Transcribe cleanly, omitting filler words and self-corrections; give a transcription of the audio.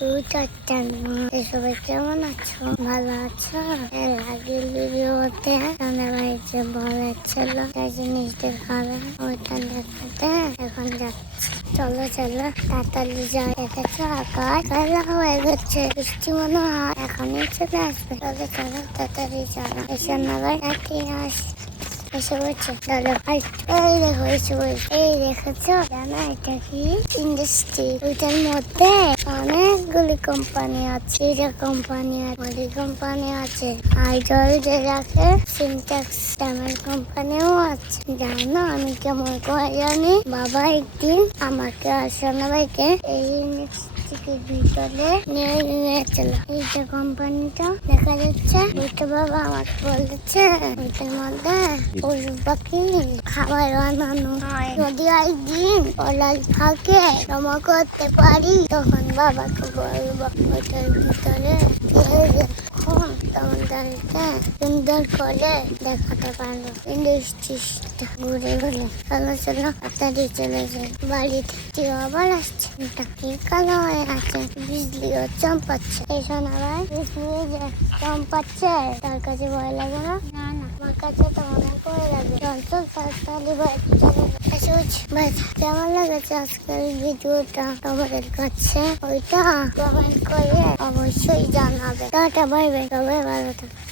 Good afternoon. সবাই কেমন আছো? ভালো আছো? এর আগের ভিডিওতে আমাদের বাড়িতে বলেছিল যে জিনিস দেখাবে, ওইটা দেখাতে এখন যাচ্ছি। চলো তাড়াতাড়ি যাই। দেখেছো আকাশ বেলা হয়ে গেছে, বৃষ্টি মনে হয় এখনই চলে আসবে। চলো তাড়াতাড়ি যাও। এসে না ভাই এসে বলছে চলো। এই দেখো এই দেখেছো? জানো এটা কি? ইন্ডাস্ট্রি। ওইটার মধ্যে অনেকগুলি কোম্পানি আছে। এটা কোম্পানি আছে, আইডল যে রাখে, সিনট্যাক্স ড্যামের কোম্পানিও আছে। জানো আমি কেমন করে জানি? বাবা একদিন আমাকে আর সোনাবাইকে এই ভিতরে নিয়ে গিয়েছিল। এই যে কোম্পানিটা দেখা যাচ্ছে, ওইটা বাবা আমাকে বলেছে ওইটার মধ্যে পশু পাখি খাবার বানানো হয়। যদি একদিন ওলাই ফাঁকে জমা করতে পারি তখন বাবাকে বলবো ওইটার ভিতরে তোমাদেরকে সুন্দর করে দেখাতে পারবো। ইন্ডাস্ট্রিটা ঘুরে ঘুরে চলো তাড়াতাড়ি চলে যাই। বাড়ি থেকে আবার আসছে, কি কালো হয়ে আছে, বিজলিও চমকাচ্ছে। এই শোনা ভাই, বিজলি যে চমকাচ্ছে তার কাছে ভয় লাগে না? আমার কাছে তো অনেক ভয় লাগে। চল তাড়াতাড়ি বাড়ি চলে যাই। কেমন লাগেছে আজকের ভিডিওটা তোমাদের কাছে? ওইটা কমেন্ট করে অবশ্যই জানাবে। টাটা বাই বাই, সবাই ভালো থাকবে।